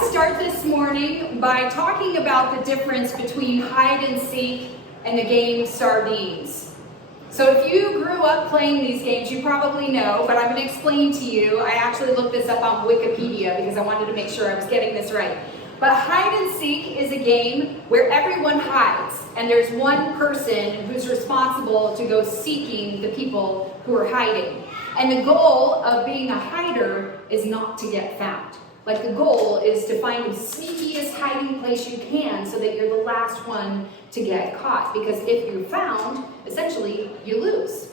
to start this morning by talking about the difference between hide and seek and the game Sardines. So if you grew up playing these games, you probably know, but I'm going to explain to you. I actually looked this up on Wikipedia because I wanted to make sure I was getting this right. But hide and seek is a game where everyone hides, and there's one person who's responsible to go seeking the people who are hiding. And the goal of being a hider is not to get found. Like, the goal is to find the sneakiest hiding place you can so that you're the last one to get caught. Because if you're found, essentially, you lose.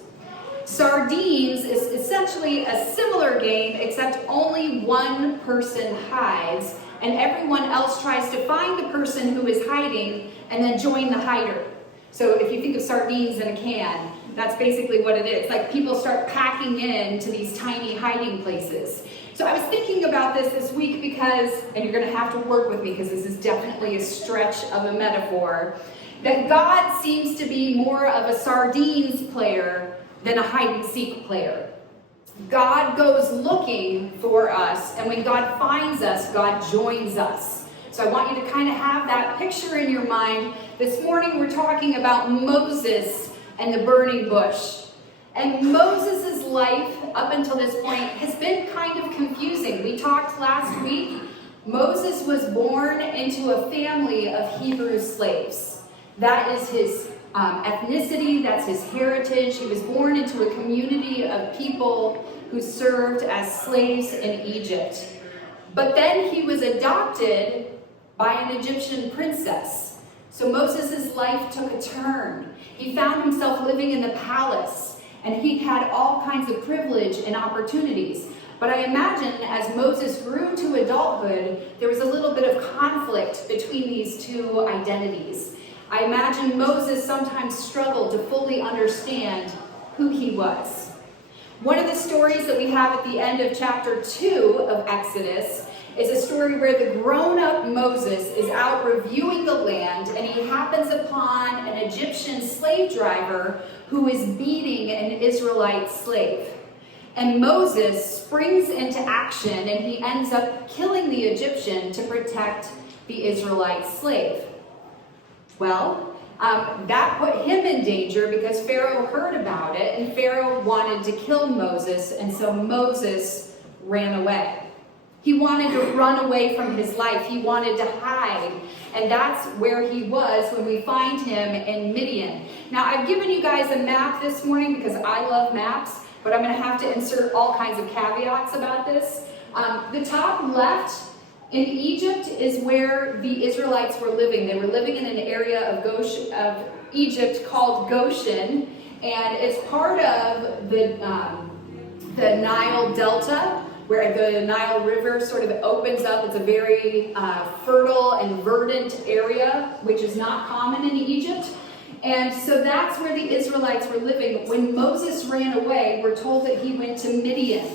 Sardines is essentially a similar game, except only one person hides, and everyone else tries to find the person who is hiding and then join the hider. So if you think of sardines in a can, that's basically what it is. Like, people start packing in to these tiny hiding places. So I was thinking about this week because, and you're going to have to work with me because this is definitely a stretch of a metaphor, that God seems to be more of a sardines player than a hide and seek player. God goes looking for us, and when God finds us, God joins us. So I want you to kind of have that picture in your mind. This morning we're talking about Moses and the burning bush. And Moses' life up until this point has been kind of confusing. We talked last week. Moses was born into a family of Hebrew slaves. That is his ethnicity, that's his heritage. He was born into a community of people who served as slaves in Egypt. But then he was adopted by an Egyptian princess. So Moses' life took a turn. He found himself living in the palace, and he had all kinds of privilege and opportunities. But I imagine as Moses grew to adulthood, there was a little bit of conflict between these two identities. I imagine Moses sometimes struggled to fully understand who he was. One of the stories that we have at the end of chapter 2 of Exodus is a story where the grown-up Moses is out reviewing the land, and he happens upon an Egyptian slave driver who is beating an Israelite slave. And Moses springs into action, and he ends up killing the Egyptian to protect the Israelite slave. Well, that put him in danger because Pharaoh heard about it, and Pharaoh wanted to kill Moses, and so Moses ran away. He wanted to run away from his life. He wanted to hide, and that's where he was when we find him in Midian. Now, I've given you guys a map this morning because I love maps, but I'm going to have to insert all kinds of caveats about this. The top left in Egypt is where the Israelites were living. They were living in an area of Egypt called Goshen, and it's part of the Nile Delta, where the Nile River sort of opens up. It's a very fertile and verdant area, which is not common in Egypt. And so that's where the Israelites were living. When Moses ran away, we're told that he went to Midian.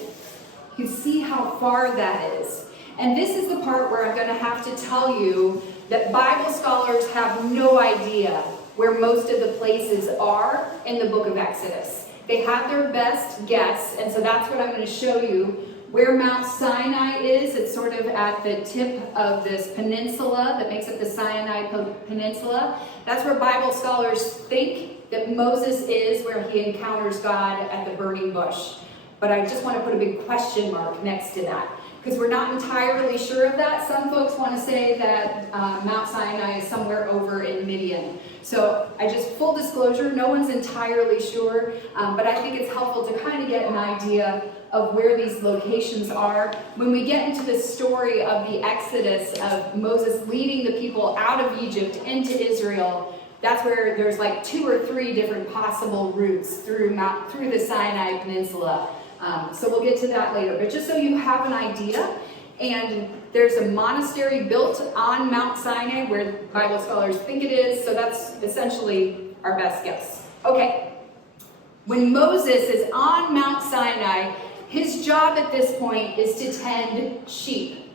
You see how far that is. And this is the part where I'm going to have to tell you that Bible scholars have no idea where most of the places are in the book of Exodus. They have their best guess, and so that's what I'm going to show you. Where Mount Sinai is, it's sort of at the tip of this peninsula that makes up the Sinai Peninsula. That's where Bible scholars think that Moses is, where he encounters God at the burning bush. But I just want to put a big question mark next to that, because we're not entirely sure of that. Some folks want to say that Mount Sinai is somewhere over in Midian. So full disclosure, no one's entirely sure, but I think it's helpful to kind of get an idea of where these locations are. When we get into the story of the Exodus of Moses leading the people out of Egypt into Israel, that's where there's like 2 or 3 different possible routes through the Sinai Peninsula. So we'll get to that later. But just so you have an idea, and there's a monastery built on Mount Sinai where Bible scholars think it is, so that's essentially our best guess. Okay, when Moses is on Mount Sinai, his job at this point is to tend sheep.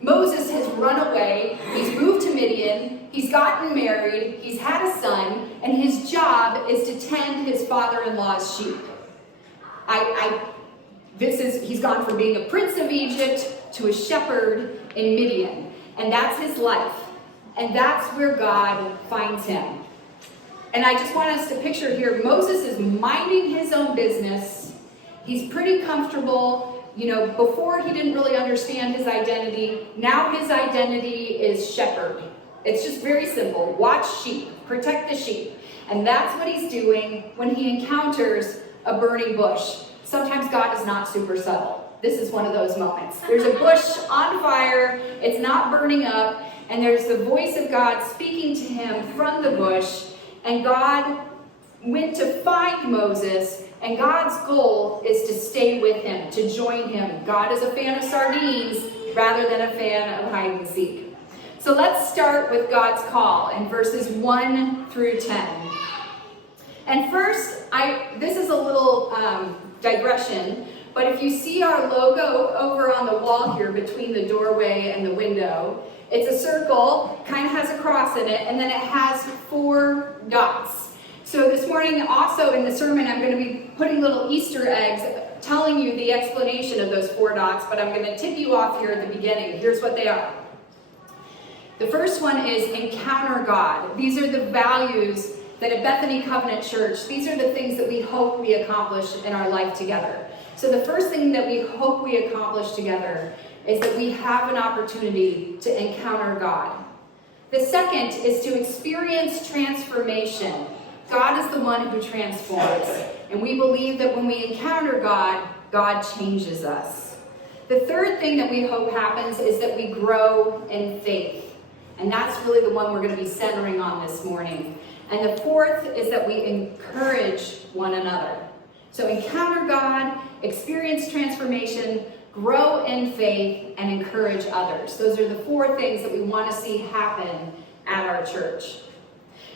Moses has run away, he's moved to Midian, he's gotten married, he's had a son, and his job is to tend his father-in-law's sheep. He's gone from being a prince of Egypt to a shepherd in Midian. And that's his life. And that's where God finds him. And I just want us to picture here, Moses is minding his own business. He's pretty comfortable. You know, before he didn't really understand his identity. Now his identity is shepherd. It's just very simple. Watch sheep. Protect the sheep. And that's what he's doing when he encounters a burning bush. Sometimes God is not super subtle. This is one of those moments. There's a bush on fire. It's not burning up. And there's the voice of God speaking to him from the bush. And God went to find Moses. And God's goal is to stay with him, to join him. God is a fan of sardines rather than a fan of hide and seek. So let's start with God's call in verses 1 through 10. And first, this is a little digression, but if you see our logo over on the wall here between the doorway and the window, it's a circle, kind of has a cross in it, and then it has 4 dots. So this morning, also in the sermon, I'm going to be putting little Easter eggs, telling you the explanation of those 4 dots, but I'm going to tip you off here at the beginning. Here's what they are. The first one is encounter God. These are the values that at Bethany Covenant Church, these are the things that we hope we accomplish in our life together. So the first thing that we hope we accomplish together is that we have an opportunity to encounter God. The second is to experience transformation. God is the one who transforms. And we believe that when we encounter God, God changes us. The third thing that we hope happens is that we grow in faith. And that's really the one we're going to be centering on this morning. And the fourth is that we encourage one another. So encounter God, experience transformation, grow in faith, and encourage others. Those are the 4 things that we want to see happen at our church.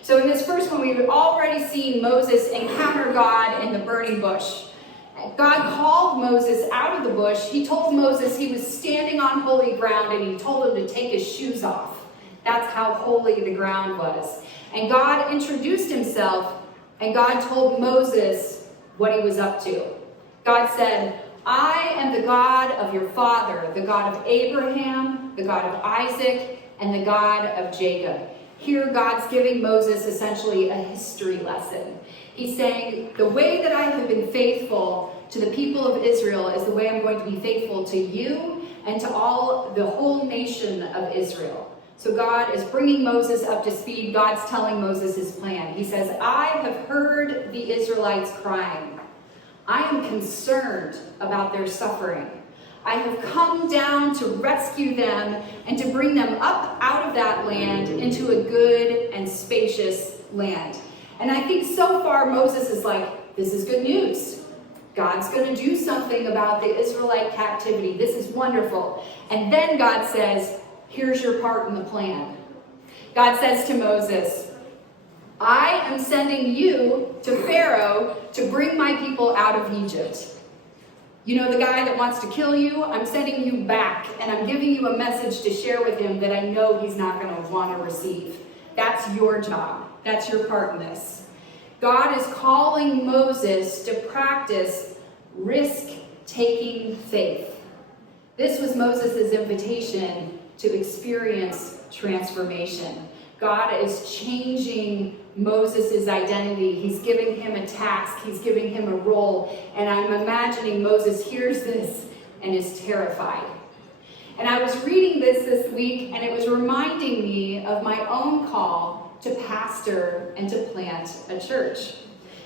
So in this first one, we've already seen Moses encounter God in the burning bush. God called Moses out of the bush. He told Moses he was standing on holy ground, and he told him to take his shoes off. That's how holy the ground was. And God introduced himself, and God told Moses what he was up to. God said, I am the God of your father, the God of Abraham, the God of Isaac, and the God of Jacob. Here, God's giving Moses essentially a history lesson. He's saying, the way that I have been faithful to the people of Israel is the way I'm going to be faithful to you and to the whole nation of Israel. So God is bringing Moses up to speed. God's telling Moses his plan. He says, I have heard the Israelites crying. I am concerned about their suffering. I have come down to rescue them and to bring them up out of that land into a good and spacious land. And I think so far Moses is like, this is good news. God's going to do something about the Israelite captivity. This is wonderful. And then God says, here's your part in the plan. God says to Moses, I am sending you to Pharaoh to bring my people out of Egypt. You know the guy that wants to kill you? I'm sending you back, and I'm giving you a message to share with him that I know he's not going to want to receive. That's your job. That's your part in this. God is calling Moses to practice risk-taking faith. This was Moses' invitation to experience transformation. God is changing Moses' identity. He's giving him a task. He's giving him a role. And I'm imagining Moses hears this and is terrified. And I was reading this week, and it was reminding me of my own call to pastor and to plant a church.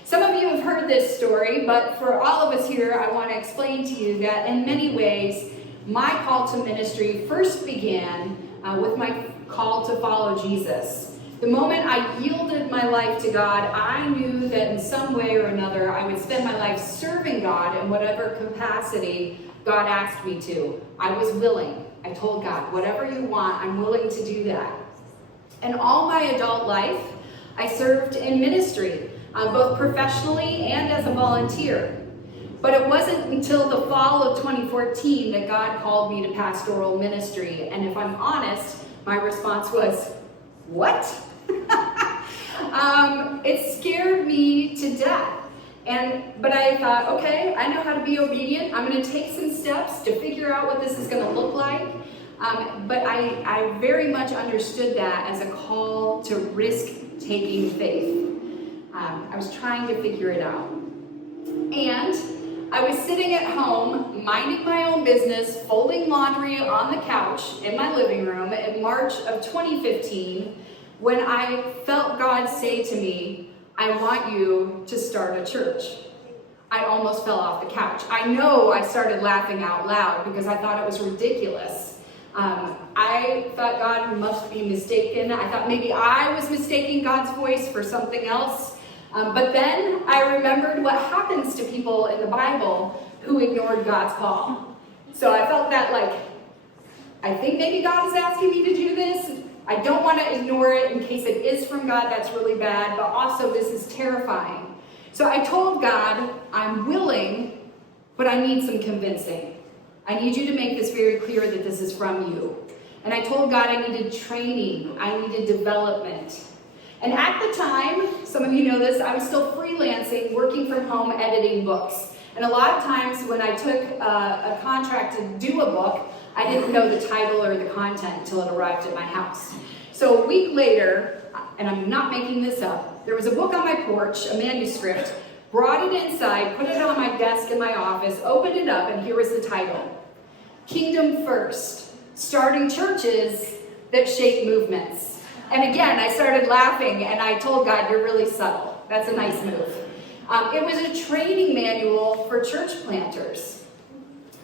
Some of you have heard this story, but for all of us here, I want to explain to you that in many ways, my call to ministry first began with my call to follow Jesus. The moment I yielded my life to God, I knew that in some way or another, I would spend my life serving God in whatever capacity God asked me to. I was willing. I told God, whatever you want, I'm willing to do that. And all my adult life, I served in ministry, both professionally and as a volunteer. But it wasn't until the fall of 2014 that God called me to pastoral ministry. And if I'm honest, my response was, what? It scared me to death. But I thought, okay, I know how to be obedient. I'm going to take some steps to figure out what this is going to look like. But I very much understood that as a call to risk-taking faith. I was trying to figure it out. And I was sitting at home, minding my own business, folding laundry on the couch in my living room in March of 2015, when I felt God say to me, I want you to start a church. I almost fell off the couch. I know I started laughing out loud because I thought it was ridiculous. I thought God must be mistaken. I thought maybe I was mistaking God's voice for something else. But then I remembered what happens to people in the Bible who ignored God's call. So I felt that I think maybe God is asking me to do this. I don't want to ignore it in case it is from God. That's really bad. But also this is terrifying. So I told God, I'm willing, but I need some convincing. I need you to make this very clear that this is from you. And I told God I needed training. I needed development. And at the time, some of you know this, I was still freelancing, working from home, editing books. And a lot of times when I took a contract to do a book, I didn't know the title or the content until it arrived at my house. So a week later, and I'm not making this up, there was a book on my porch, a manuscript, brought it inside, put it on my desk in my office, opened it up, and here was the title. Kingdom First, Starting Churches That Shape Movements. And again, I started laughing, and I told God, you're really subtle. That's a nice move. It was a training manual for church planters.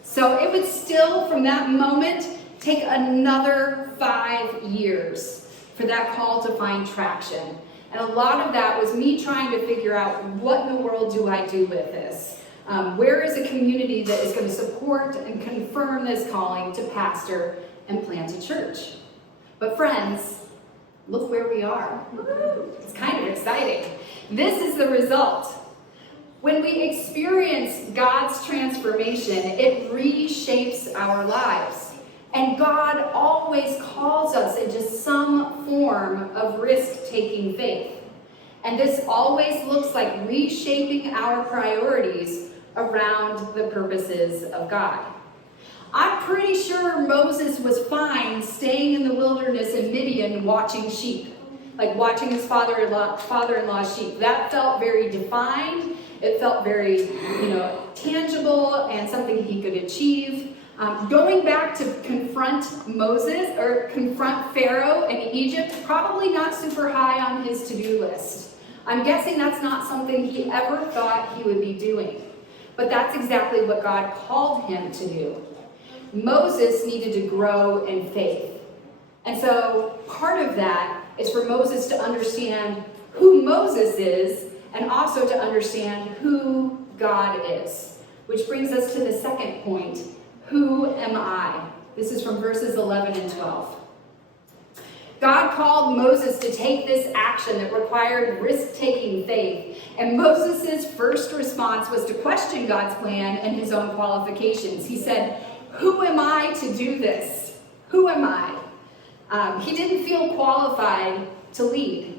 So it would still, from that moment, take another 5 years for that call to find traction. And a lot of that was me trying to figure out, what in the world do I do with this? Where is a community that is going to support and confirm this calling to pastor and plant a church? But friends, look where we are. It's kind of exciting. This is the result. When we experience God's transformation, it reshapes our lives. And God always calls us into some form of risk-taking faith. And this always looks like reshaping our priorities around the purposes of God. I'm pretty sure Moses was fine staying in the wilderness in Midian watching sheep, like watching his father-in-law's sheep. That felt very defined. It felt very, tangible and something he could achieve. Going back to confront Pharaoh in Egypt, probably not super high on his to-do list. I'm guessing that's not something he ever thought he would be doing. But that's exactly what God called him to do. Moses needed to grow in faith. And so part of that is for Moses to understand who Moses is and also to understand who God is. Which brings us to the second point. Who am I? This is from verses 11 and 12. God called Moses to take this action that required risk-taking faith. And Moses' first response was to question God's plan and his own qualifications. He said, who am I to do this? Who am I? He didn't feel qualified to lead.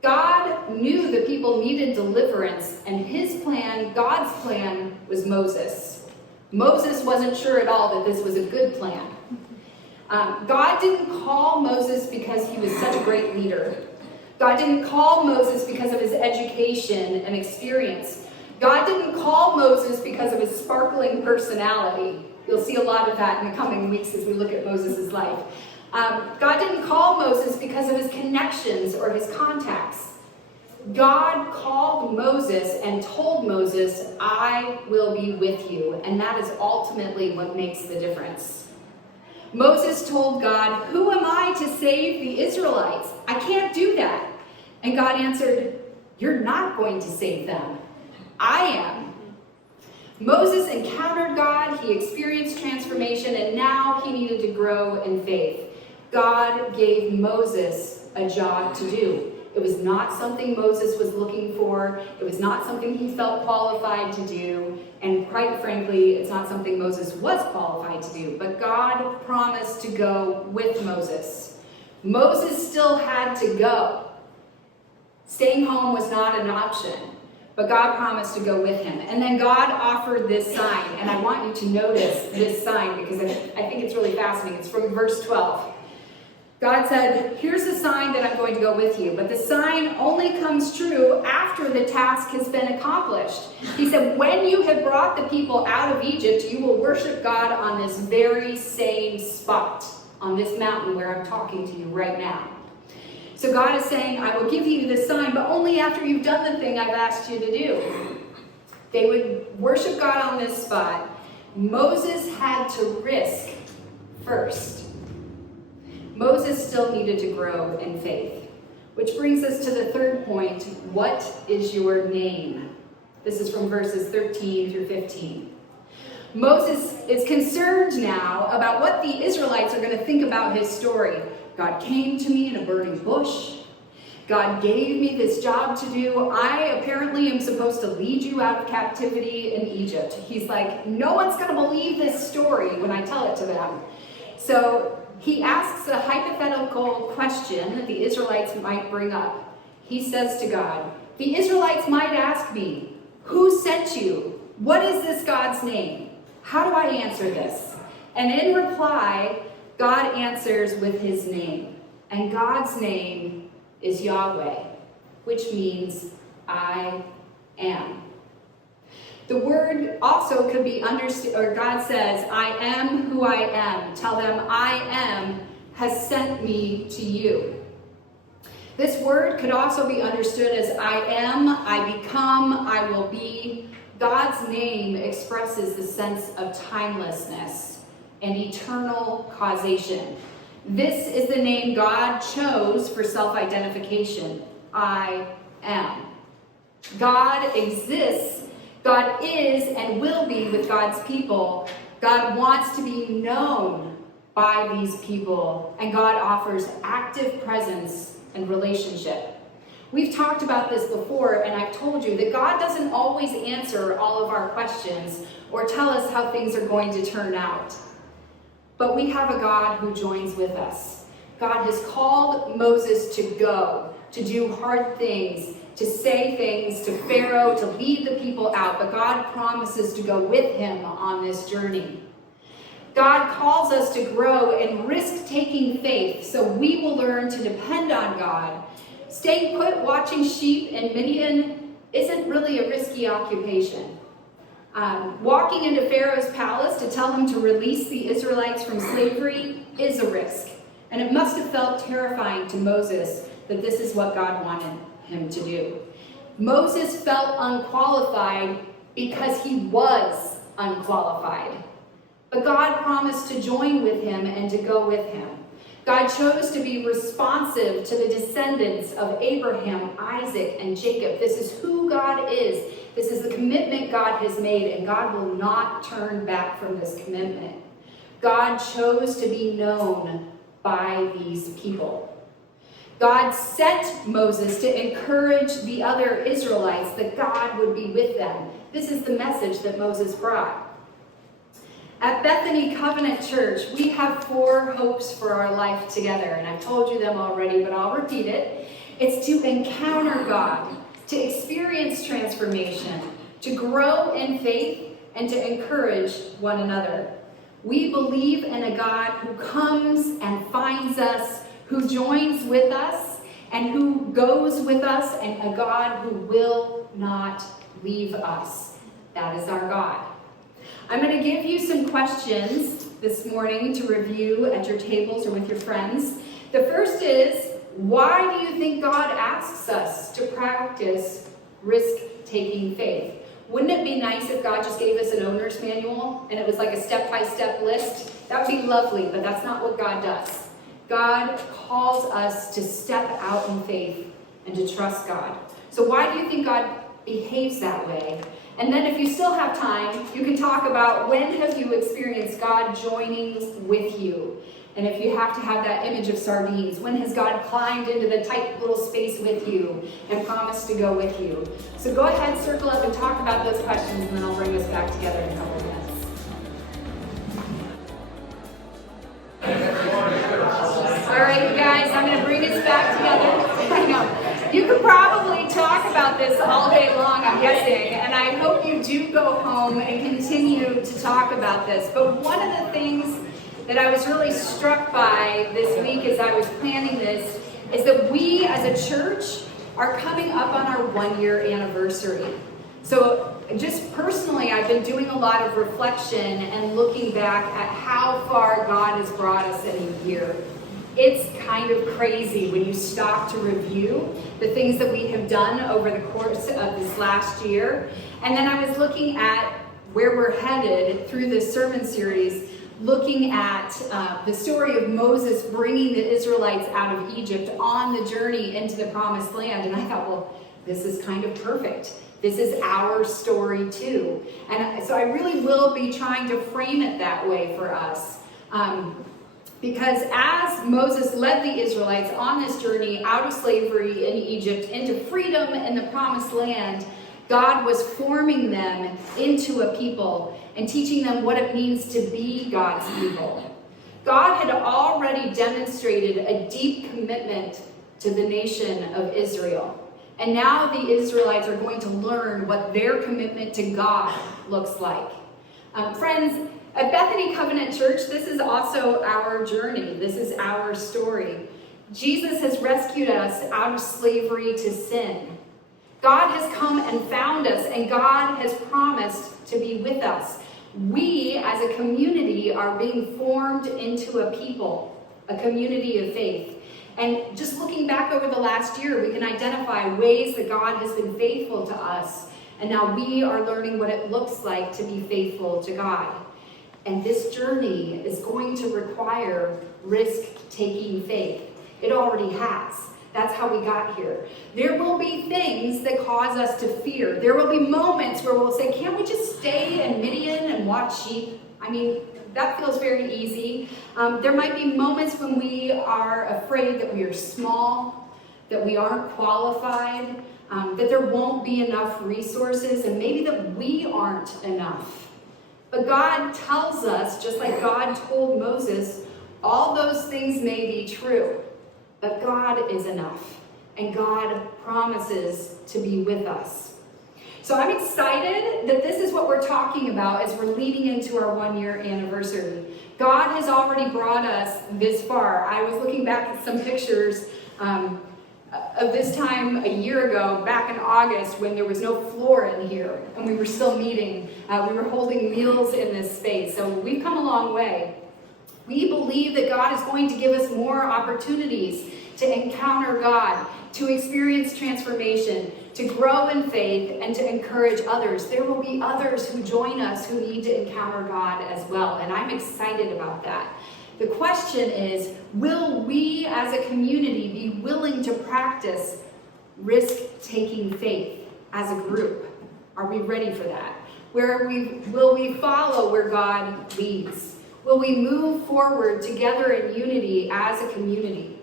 God knew the people needed deliverance, and his plan, God's plan, was Moses. Moses wasn't sure at all that this was a good plan. God didn't call Moses because he was such a great leader. God didn't call Moses because of his education and experience. God didn't call Moses because of his sparkling personality. You'll see a lot of that in the coming weeks as we look at Moses' life. God didn't call Moses because of his connections or his contacts. God called Moses and told Moses, I will be with you. And that is ultimately what makes the difference. Moses told God, who am I to save the Israelites? I can't do that. And God answered, you're not going to save them. I am. Moses encountered God, he experienced transformation, and now he needed to grow in faith. God gave Moses a job to do. It was not something Moses was looking for. It was not something he felt qualified to do. And quite frankly, it's not something Moses was qualified to do. But God promised to go with Moses. Moses still had to go. Staying home was not an option. but God promised to go with him. And then God offered this sign, and I want you to notice this sign because I think it's really fascinating. It's from verse 12. God said, here's the sign that I'm going to go with you, but the sign only comes true after the task has been accomplished. He said, when you have brought the people out of Egypt, you will worship God on this very same spot, on this mountain where I'm talking to you right now. So God is saying, I will give you this sign, but only after you've done the thing I've asked you to do. They would worship God on this spot. Moses had to risk first. Moses still needed to grow in faith. Which brings us to the third point. What is your name? This is from verses 13 through 15. Moses is concerned now about what the Israelites are going to think about his story. God came to me in a burning bush. God gave me this job to do. I apparently am supposed to lead you out of captivity in Egypt. He's like, no one's going to believe this story when I tell it to them. So he asks a hypothetical question that the Israelites might bring up. He says to God, the Israelites might ask me, who sent you? What is this God's name? How do I answer this? And in reply, God answers with his name. And God's name is Yahweh, which means I am. The word also could be understood, or God says, I am who I am. Tell them, I am has sent me to you. This word could also be understood as I am, I become, I will be. God's name expresses the sense of timelessness and eternal causation. This is the name God chose for self-identification. I am. God exists. God is and will be with God's people. God wants to be known by these people, and God offers active presence and relationship. We've talked about this before, and I've told you that God doesn't always answer all of our questions or tell us how things are going to turn out. But we have a God who joins with us. God has called Moses to go, to do hard things, to say things to Pharaoh, to lead the people out, but God promises to go with him on this journey. God calls us to grow in risk-taking faith, so we will learn to depend on God. Staying put watching sheep in Midian isn't really a risky occupation. Walking into Pharaoh's palace to tell him to release the Israelites from slavery is a risk. And it must have felt terrifying to Moses that this is what God wanted him to do. Moses felt unqualified because he was unqualified. But God promised to join with him and to go with him. God chose to be responsive to the descendants of Abraham, Isaac, and Jacob. This is who God is. This is the commitment God has made, and God will not turn back from this commitment. God chose to be known by these people. God sent Moses to encourage the other Israelites that God would be with them. This is the message that Moses brought. At Bethany Covenant Church, we have 4 hopes for our life together, and I've told you them already, but I'll repeat it. It's to encounter God, to experience transformation, to grow in faith, and to encourage one another. We believe in a God who comes and finds us, who joins with us, and who goes with us, and a God who will not leave us. That is our God. I'm going to give you some questions this morning to review at your tables or with your friends. The first is, why do you think God asks us to practice risk-taking faith? Wouldn't it be nice if God just gave us an owner's manual and it was like a step-by-step list? That would be lovely, but that's not what God does. God calls us to step out in faith and to trust God. So why do you think God behaves that way? And then if you still have time, you can talk about when have you experienced God joining with you? And if you have to have that image of sardines, when has God climbed into the tight little space with you and promised to go with you? So go ahead, circle up and talk about those questions, and then I'll bring us back together in a couple of minutes. All right, you guys, I'm going to bring us back together. I know. You could probably talk about about this all day long, I'm guessing, and I hope you do go home and continue to talk about this. But one of the things that I was really struck by this week as I was planning this is that we as a church are coming up on our 1-year anniversary. So just personally, I've been doing a lot of reflection and looking back at how far God has brought us in a year. It's kind of crazy when you stop to review the things that we have done over the course of this last year. And then I was looking at where we're headed through this sermon series, looking at the story of Moses bringing the Israelites out of Egypt on the journey into the promised land. And I thought, well, this is kind of perfect. This is our story too. And so I really will be trying to frame it that way for us. Because as Moses led the Israelites on this journey out of slavery in Egypt into freedom in the promised land, God was forming them into a people and teaching them what it means to be God's people. God had already demonstrated a deep commitment to the nation of Israel. And now the Israelites are going to learn what their commitment to God looks like. Friends, at Bethany Covenant Church, this is also our journey. This is our story. Jesus has rescued us out of slavery to sin. God has come and found us, and God has promised to be with us. We, as a community, are being formed into a people, a community of faith. And just looking back over the last year, we can identify ways that God has been faithful to us. And now we are learning what it looks like to be faithful to God. And this journey is going to require risk-taking faith. It already has. That's how we got here. There will be things that cause us to fear. There will be moments where we'll say, can't we just stay in Midian and watch sheep? I mean, that feels very easy. There might be moments when we are afraid that we are small, that we aren't qualified, that there won't be enough resources, and maybe that we aren't enough. But God tells us, just like God told Moses, all those things may be true, but God is enough, and God promises to be with us. So I'm excited that this is what we're talking about as we're leading into our 1-year anniversary. God has already brought us this far. I was looking back at some pictures of this time a year ago, back in August, when there was no floor in here and we were still meeting. We were holding meals in this space. So we've come a long way. We believe that God is going to give us more opportunities to encounter God, to experience transformation, to grow in faith, and to encourage others. There will be others who join us who need to encounter God as well, and I'm excited about that. The question is, will we as a community be willing to practice risk-taking faith as a group? Are we ready for that? Will we follow where God leads? Will we move forward together in unity as a community?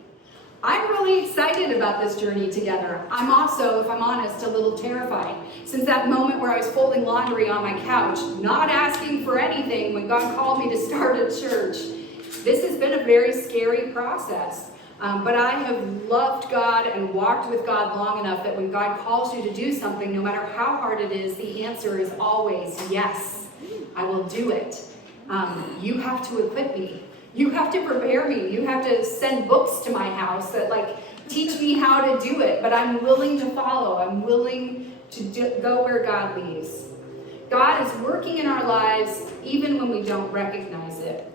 I'm really excited about this journey together. I'm also, if I'm honest, a little terrified. Since that moment where I was folding laundry on my couch, not asking for anything when God called me to start a church, this has been a very scary process. But I have loved God and walked with God long enough that when God calls you to do something, no matter how hard it is, the answer is always yes, I will do it. You have to equip me. You have to prepare me. You have to send books to my house that teach me how to do it. But I'm willing to follow. I'm willing to go where God leads. God is working in our lives even when we don't recognize it.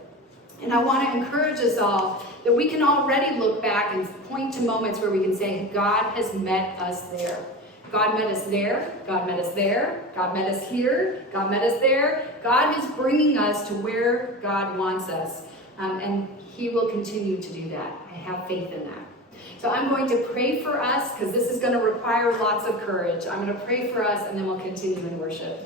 And I want to encourage us all that we can already look back and point to moments where we can say, God has met us there. God met us there. God met us there. God met us here. God met us there. God is bringing us to where God wants us. And He will continue to do that. I have faith in that. So I'm going to pray for us because this is going to require lots of courage. I'm going to pray for us and then we'll continue in worship.